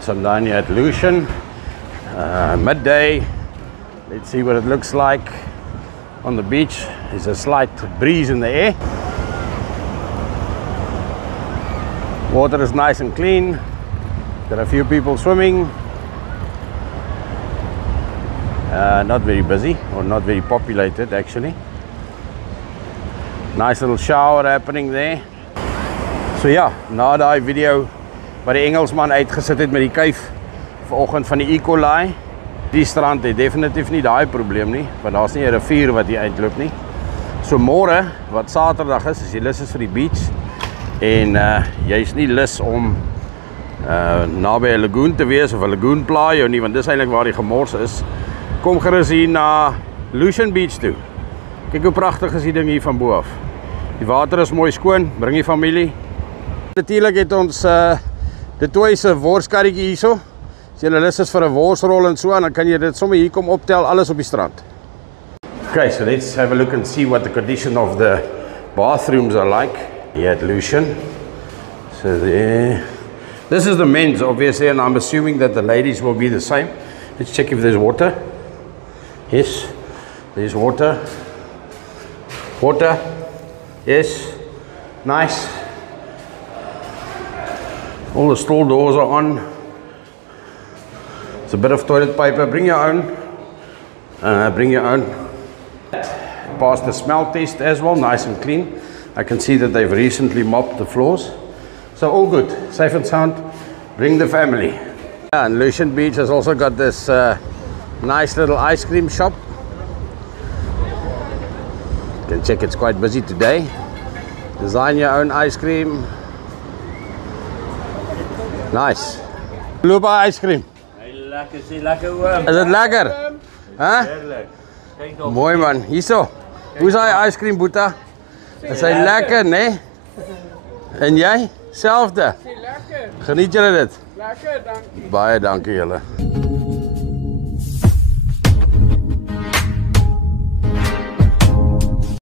So I'm down here at Lucian, midday. Let's see what it looks like on the beach. There's a slight breeze in the air. Water is nice and clean. There are a few people swimming. Not very busy, or not very populated actually. Nice little shower happening there. So ja, na daai video waar die Engelsman uitgesit het met die kuif vanoggend van die E. coli. Die strand het definitief nie daai probleem nie, want daar's nie 'n rivier wat hier uitloop nie. So môre, wat Saterdag is, as jy lus is vir die beach en jy's nie lus om naby 'n lagoon te wees of 'n lagoon pla jou nie, want dis eintlik waar die gemors is. Kom gerus hier na Lucian Beach toe. Kyk hoe pragtig is die ding hier van bo af. Die water is mooi skoon, bring die familie. Natuurlik het ons de Toy se worskarretjie hierso. As jy lus is vir 'n worsrol en so, dan kan jy dit sommer hier kom optel, alles op die strand. Okay, so let's have a look and see what the condition of the bathrooms are like here at Lucian. So there. This is the men's, obviously, and I'm assuming that the ladies will be the same. Let's check if there's water. Yes, there's water. Water. Yes. Nice. All the stall doors are on. It's a bit of toilet paper. Bring your own. Bring your own. Passed the smell test as well, nice and clean. I can see that they've recently mopped the floors. So all good, safe and sound. Bring the family. And Lucian Beach has also got this nice little ice cream shop. You can check it's quite busy today. Design your own ice cream. Nice. Lupa ice cream. Lekker, is lekker warm. Is het lekker? Huh? Heerlijk. Kijk op. Mooi man. Hierso. Hoe is hy ice cream, Boeta? Is hy lekker, nee? En jy? Selfde. Lekker, Geniet julle dit? lekker, dankie. Baie dankie julle.